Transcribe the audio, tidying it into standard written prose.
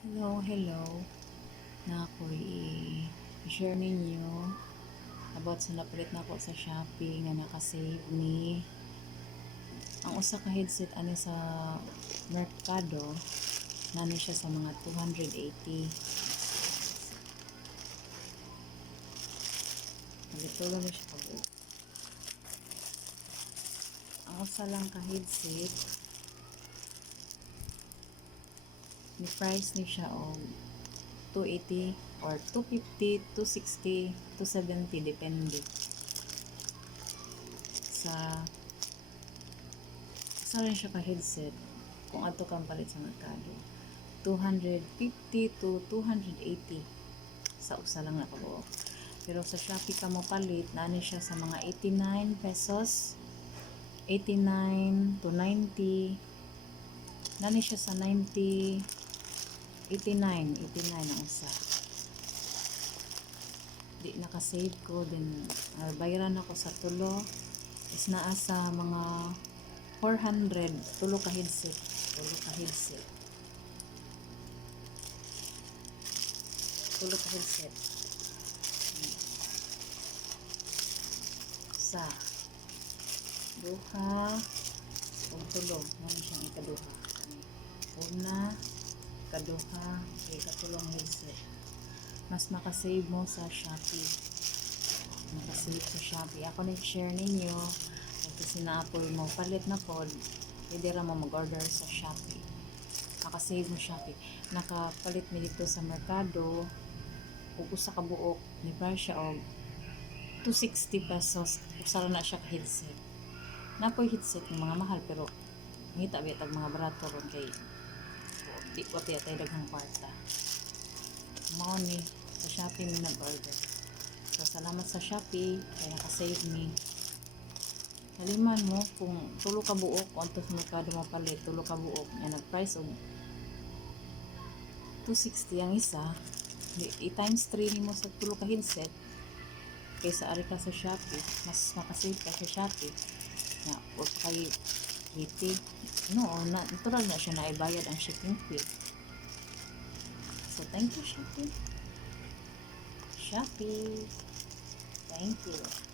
Hello. Na ako i-share ninyo about sa napalit na ako sa Shopee nga naka-save ni ang usa ka headset ani sa Mercado nani siya sa mga 280. Palito lang siya kabuo. Ang usa lang ka headset ni price ni siya og 280 or 250, 260, 270 depende sa rin siya ka headset kung ato kang palit sa merkado 250 to 280 sa usa lang na kabuok. Pero sa Shopee ka mo palit nani siya sa mga 89 pesos, 89 to 90, nani siya sa 90, 89 ang usa. Di naka-save ko din bayaran ako sa tulo is naa sa mga 400 tulo ka headset sa duha o tulo mo siyang ikaduha una kaduha ikatulong headset mas makasave mo sa Shopee ako nag-share ninyo kasi na Apple mo palit na pod pwede ra mo mag-order sa Shopee makasave mo Shopee nakapalit mi dito sa Mercado ug usa ka buok ni price siya og 260 pesos usa na siya ka headset napoy headset ng mga mahal pero ngita bitag mga barato ron kay di ko tayo daghang kwarta mao ni sa Shopee mi nag-order. So salamat sa Shopee kaya naka-save me. Haliman mo kung tulo ka buok kung anto sa merkado mo palit tulo ka buok nga nag-price og 260 ang isa i-times 3 nimo sa tulo ka headset kaysa ari ka sa Shopee mas makasave ka sa Shopee na o kay hiti no natural na siya na ibayad ang shipping fee. So thank you Shopee thank you.